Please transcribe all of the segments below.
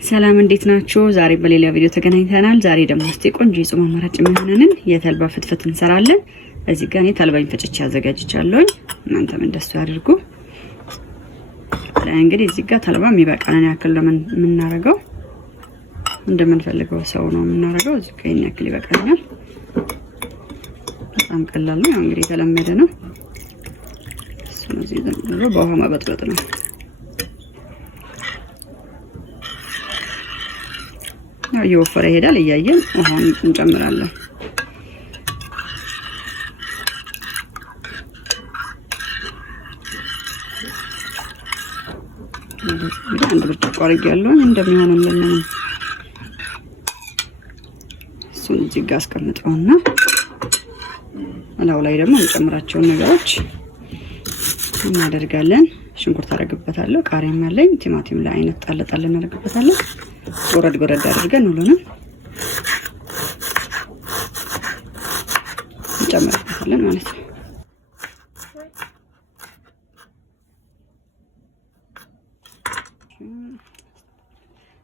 ሰላም እንዴት ናችሁ? ዛሬ በሌላ ቪዲዮ ተገናኝተናል። ዛሬ ደግሞ እስቲ ቆንጆ የጾም አማራጭ የሚሆነንን የተልባ ፍትፍት እንሰራለን። እዚህ ጋር እኔ ተልባኝ ፈጭቼ አዘጋጅቻለሁ። እናንተም እንደሱ ያድርጉ። እንግዲህ እዚህ ጋር ተልባ የሚበቃንን ያክል ነው የምናደርገው። እንደምንፈልገው ሰው ነው የምናደርገው። እዚህ ጋር ይሄን ያክል ይበቃኛል። በጣም ቀላል ነው። እንግዲህ የተለመደ ነው። ስለዚህ ዝም ብሎ በውሃ ማበጥበጥ ነው። እየወፈረ ይሄዳል። እያየን ውሃውን እንጨምራለን። አንድ ብርጭቆ አድርጌያለሁ እንደሚሆንልን ነው። እሱን እዚህ ጋር አስቀምጠውና እላው ላይ ደግሞ እንጨምራቸውን ነገሮች እናደርጋለን። ሽንኩርት አደርግበታለሁ። ቃሪያም አለኝ። ቲማቲም ላይ አይነት ጣል ጣል እናደርግበታለን። ጎረድ ጎረድ አድርገን ሁሉንም እንጨምርበታለን ማለት ነው።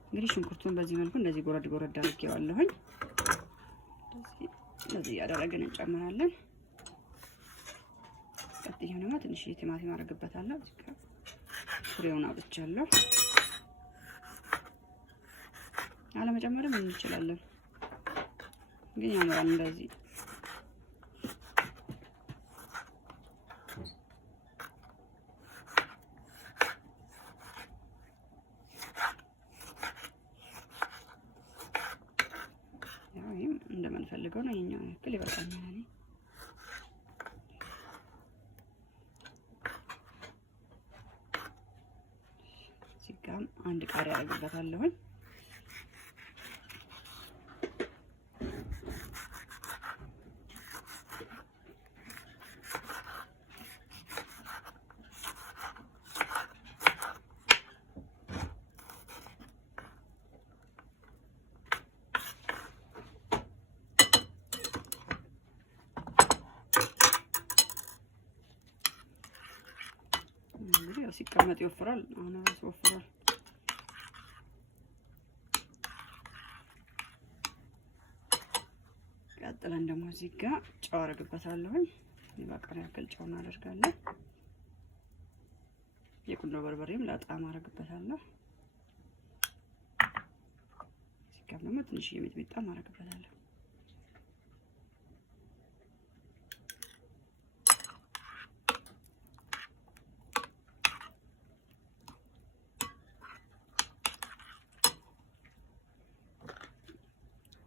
እንግዲህ ሽንኩርቱን በዚህ መልኩ እንደዚህ ጎረድ ጎረድ አድርጌዋለሁኝ። እንደዚህ ያደረግን እንጨምራለን። ቀጥዬ ደግሞ ትንሽ ቲማቲም አደርግበታለሁ። ፍሬውን አውጥቻለሁ። አለመጨመርም እንችላለን፣ ግን ያምራል እንደዚህ። ያው እንደምንፈልገው ነው። የኛው ያክል ይበቃኛል። እዚህ ጋር አንድ ቃሪያ አደርግበታለሁ። ሲቀመጥ ይወፍራል። አሁን ራሱ ወፍሯል። ቀጥለን ደግሞ እዚህ ጋር ጨው አደርግበታለሁ። የበቃ ያክል ጨው እናደርጋለን። የቁንዶ በርበሬም ለጣም አደርግበታለሁ። እዚህ ጋር ደግሞ ትንሽ የሚጥሚጣ አደርግበታለሁ።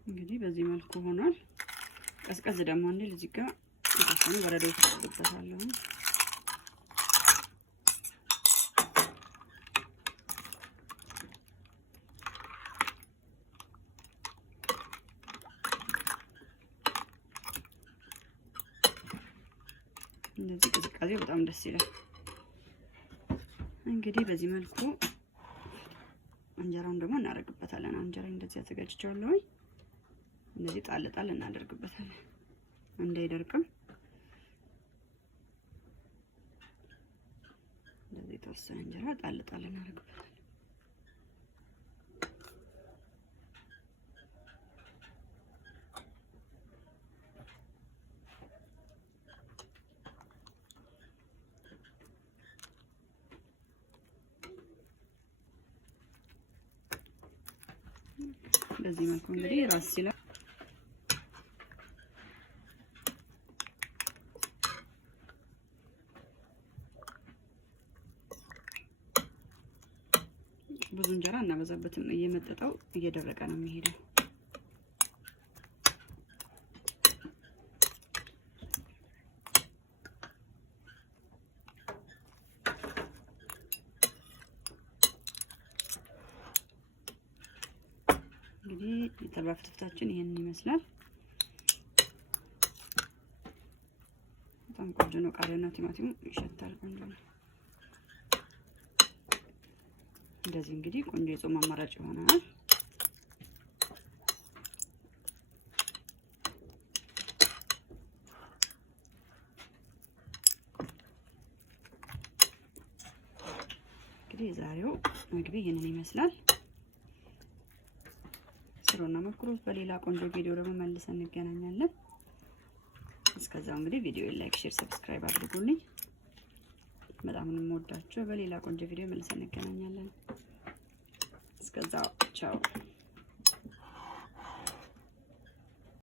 እንግዲህ በዚህ መልኩ ሆኗል። ቀዝቀዝ ደግሞ እንዴ እዚህ ጋር የተወሰነ በረዶ ተጠቅበታለሁ። እንደዚህ ቅዝቃዜ በጣም ደስ ይላል። እንግዲህ በዚህ መልኩ እንጀራውን ደግሞ እናደርግበታለን። እንጀራ እንደዚህ አዘጋጅቻለሁ። እንደዚህ ጣል ጣል እናደርግበታለን እንዳይደርቅም። እንደዚህ የተወሰነ እንጀራ ጣል ጣል እናደርግበታለን። በዚህ መልኩ እንግዲህ ራስ ሲላ ብዙ እንጀራ እናበዛበትም። እየመጠጠው እየደረቀ ነው የሚሄደው። እንግዲህ የተልባ ፍትፍታችን ይሄንን ይመስላል። በጣም ቆንጆ ነው። ቃሪያና ቲማቲሙ ይሸታል። ቆንጆ ነው። እንደዚህ እንግዲህ ቆንጆ የጾም አማራጭ ይሆናል። እንግዲህ ዛሬው ምግብ ይሄንን ይመስላል። ሞክሩና ሞክሩት። በሌላ ቆንጆ ቪዲዮ ደግሞ መልሰን እንገናኛለን። እስከዛው እንግዲህ ቪዲዮ ላይክ፣ ሼር፣ ሰብስክራይብ አድርጉልኝ። በጣም ነው የምወዳችሁ። በሌላ ቆንጆ ቪዲዮ መልሰን እንገናኛለን። እስከዛው ቻው።